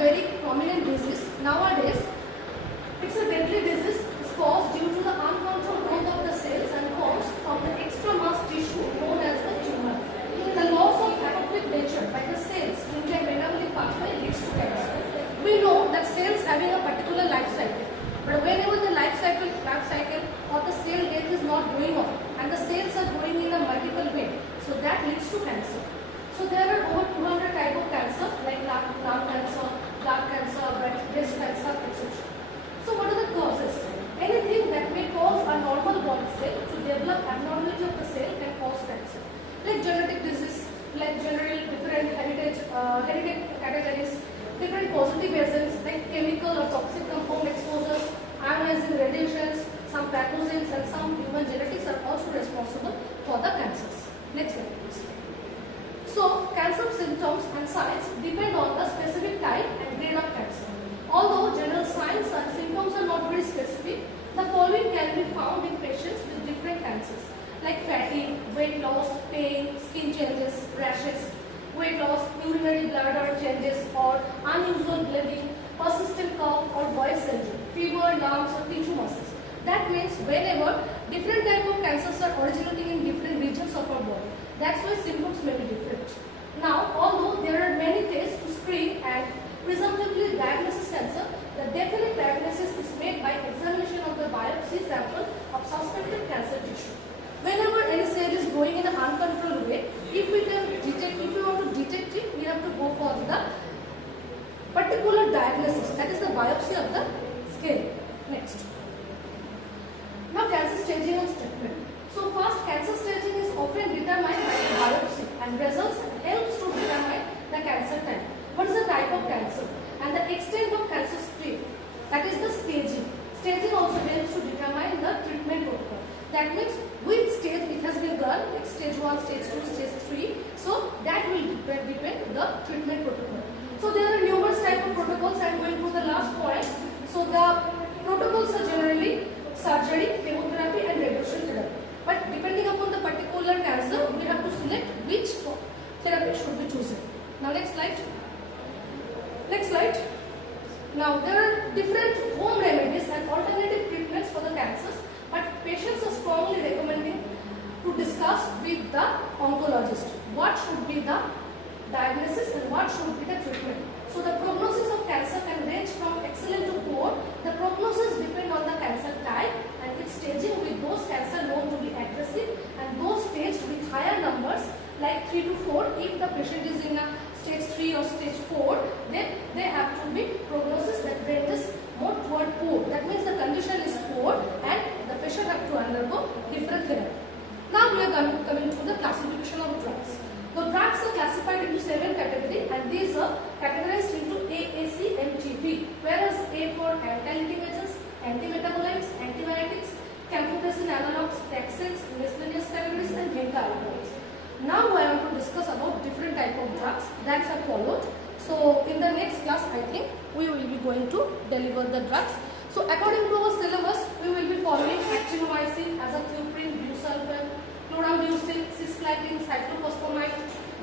very prominent disease nowadays. It's a deadly disease. It's caused due to the uncontrolled growth of the cells and forms from the extra mass tissue known as the tumor. The loss of apoptotic nature by the cells in their metabolic pathway leads to cancer. We know that cells having a particular life cycle, but whenever the life cycle or the cell death is not going on and the cells are growing in a multiple way, so that leads to cancer. So there are over 200 types of cancer like lung cancer, blood cancer, breast cancer, etc. So what are the causes? Anything that may cause a normal body cell to develop abnormality of the cell can cause cancer. Like genetic disease, like general different hereditary categories, different positive agents like chemical or toxic compound exposures, ionizing radiations, some pathogens and some human genetics are also responsible for the cancers. Next slide please. So cancer symptoms and signs depend on the specific type and grade of cancer. Although general signs and symptoms are not very specific, the following can be found in patients with different cancers like fatigue, weight loss, pain, skin changes, rashes, weight loss, urinary bladder changes or unusual bleeding, persistent cough or voice syndrome, fever, lumps or tissue muscles. That means whenever different type of cancers are originating in different regions of our body, that's why symptoms may be different. Now, although there are many tests to screen and presumptively diagnose cancer, the definite diagnosis is made by examination of the biopsy sample of suspected cancer tissue. Whenever any cell is growing in an uncontrolled way, if we want to detect it, we have to go for the particular diagnosis, that is the biopsy of the skin. Next. Now cancer staging and treatment. So first, cancer staging is often determined by the biopsy and results helps to determine the cancer type. What is the type of cancer and the extent of cancer spread? That is the staging. Staging also helps to determine the treatment protocol. That means which stage it has been done, like stage 1, stage 2, stage 3. So that will depend the treatment protocol. So there are numerous types of protocols. I am going to the last point. So the protocols are generally surgery, chemotherapy and radiation therapy. But depending upon the particular cancer, we have to select which therapy should be chosen. Now next slide. Next slide. Now there are different home remedies and alternative treatments for the cancers, but patients are strongly recommending to discuss with the oncologist what should be the diagnosis and what should be the treatment. So the prognosis of cancer can range from excellent to poor. The prognosis depends on the cancer type and its staging, with those cancer known to be aggressive and those staged with higher numbers like 3 to 4. If the patient is in a stage 3 or stage 4, then they have to be prognosis that ranges more toward poor. That means the condition is poor and the patient have to undergo different therapy. Now we are coming to the classification of drugs. The drugs are classified into 7 categories and these are categorized into A, A, C and T, B, whereas A for anti-lytic agents, antimetabolites, antibiotics, camptothecin analogs, taxanes, miscellaneous categories and vinca alcohols. Now I want to discuss about different type of drugs that are followed. So in the next class, I think we will be going to deliver the drugs. So according to our syllabus, we will be following actinomycin, azathioprine, busulfan, chlorambucil, cisplatin, cyclophosphamide,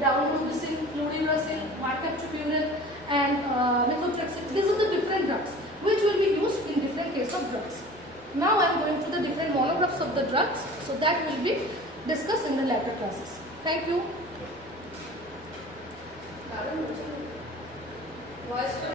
daunorubicin, fluorouracil, marcatripurine and methotrexate. These are the different drugs which will be used in different cases of drugs. Now I am going to the different monographs of the drugs. So that will be discussed in the later classes. Thank you.